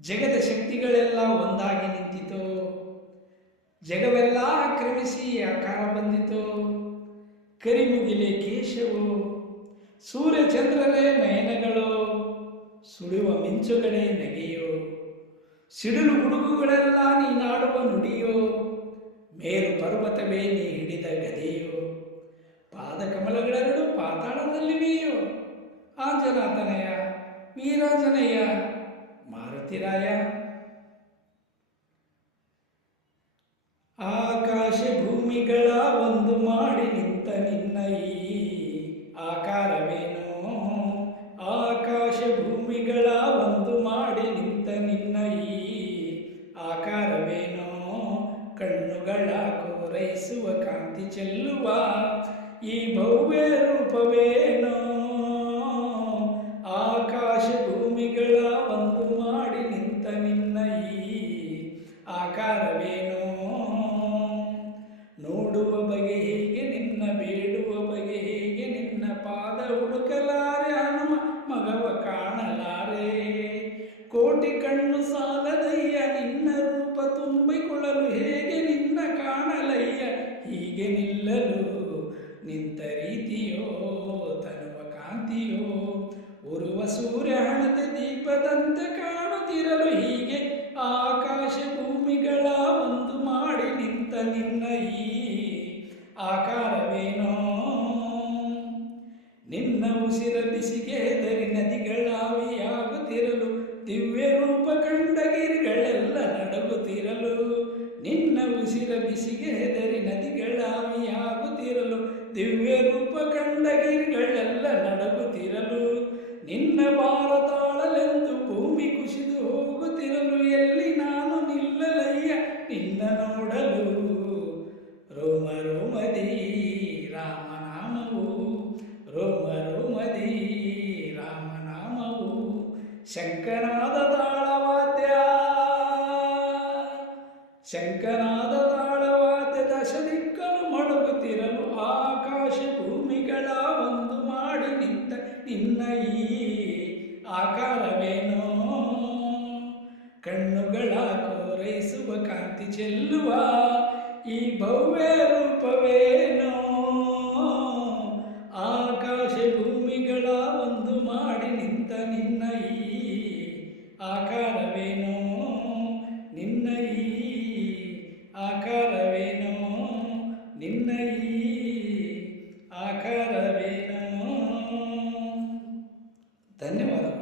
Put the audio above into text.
ಜಗದ ಶಕ್ತಿಗಳೆಲ್ಲ ಒಂದಾಗಿ ನಿಂತಿತು. ಜಗವೆಲ್ಲ ಕ್ರಮಿಸಿ ಆಕಾರ ಬಂದಿತು. ಕರಿಮುಗಿಲೆ ಕೇಶವು ಸೂರ್ಯಚಂದ್ರರೇ ನಯನಗಳು, ಸುಳಿವ ಮಿಂಚುಗಳೇ ನಗೆಯೋ, ಸಿಡಿಲು ಗುಡುಗುಗಳೆಲ್ಲ ನೀನಾಡುವ ನುಡಿಯೋ ಮೇರು ಪರ್ವತವೇ ನೀ ಹಿಡಿದ ಗದೆಯೋ, ಪಾದಕಮಲಗಳೆರಡು ಪಾತಾಳದಲ್ಲಿವೆಯೋ. ಆಂಜನಾಥನಯ ವೀರಾಂಜನೇಯ ಮಾರುತಿರಾಯ ಆಕಾಶ ಭೂಮಿಗಳ ಒಂದು ಮಾಡಿ ನಿಂತ ನಿನ್ನ ಈ ಆಕಾರವೇನೋ? ಆಕಾಶ ಭೂಮಿಗಳ ಒಂದು ಮಾಡಿ ನಿಂತ ನಿನ್ನ ಈ ಆಕಾರವೇನೋ? ಕಣ್ಣುಗಳ ಕೋರೈಸುವ ಕಾಂತಿ ಚೆಲ್ಲುವ ಈ ಭವ್ಯ ರೂಪವೇನೋ ಆಕಾರವೇನೋ ನೋಡುವ ಬಗೆ ಹೇಗೆ ನಿನ್ನ ಬೇಡುವ ಬಗೆ ಹೇಗೆ ನಿನ್ನ ಪಾದ ಹುಡುಕಲಾರೆ ಹನುಮ ಮಗವ ಕಾಣಲಾರೆ? ಕೋಟಿ ಕಣ್ಣು ಸಾಲದಯ್ಯ ನಿನ್ನ ರೂಪ ತುಂಬಿಕೊಳ್ಳಲು ಹೇಗೆ ನಿನ್ನ ಕಾಣಲಯ್ಯ? ಹೀಗೆ ನಿಲ್ಲಲು ನಿಂತ ರೀತಿಯೋ, ತನುವ ಕಾಂತಿಯೋ? ಉರುವ ಸೂರ್ಯ ಹಣತೆ ದೀಪದಂತೆ ನಿನ್ನ ಈ ಆಕಾರವೇನೋ? ನಿನ್ನ ಉಸಿರ ಬಿಸಿಗೆ ಹೆದರಿ ನದಿಗಳಾವಿಯಾಗುತ್ತಿರಲು ದಿವ್ಯ ರೂಪ ಕಂಡಗಿರಿಗಳೆಲ್ಲ ನಡಗುತ್ತಿರಲು, ನಿನ್ನ ಉಸಿರ ಬಿಸಿಗೆ ಹೆದರಿ ನದಿಗಳಾವಿಯಾಗುತ್ತಿರಲು ದಿವ್ಯ ರೂಪ ಕಂಡಗಿರಿಗಳೆಲ್ಲ ನಡಗುತ್ತಿರಲು, ನಿನ್ನ ಭಾರತಾಳಲೆಂದು ಭೂಮಿ ಶಂಕನಾದ ತಾಳವಾದ್ಯ. ಶಂಕನಾದ ತಾಳವಾದ್ಯ ದಶ ದಿಕ್ಕಲು ಮಡುಗುತ್ತಿರಲು ಆಕಾಶ ಭೂಮಿಗಳ ಒಂದು ಮಾಡಿ ನಿಂತ ನಿನ್ನ ಈ ಆಕಾರವೇನೋ. ಕಣ್ಣುಗಳ ಕೋರೈಸುವ ಕಾಂತಿ ಚೆಲ್ಲುವ ಈ ಭವ್ಯ ರೂಪವೇನೋ. ಆಕಾರವೇನೋ ನಿನ್ನ ಈ ಆಕಾರವೇನೋ ನಿನ್ನ ಈ ಆಕಾರವೇನೋ ಧನ್ಯವಾದ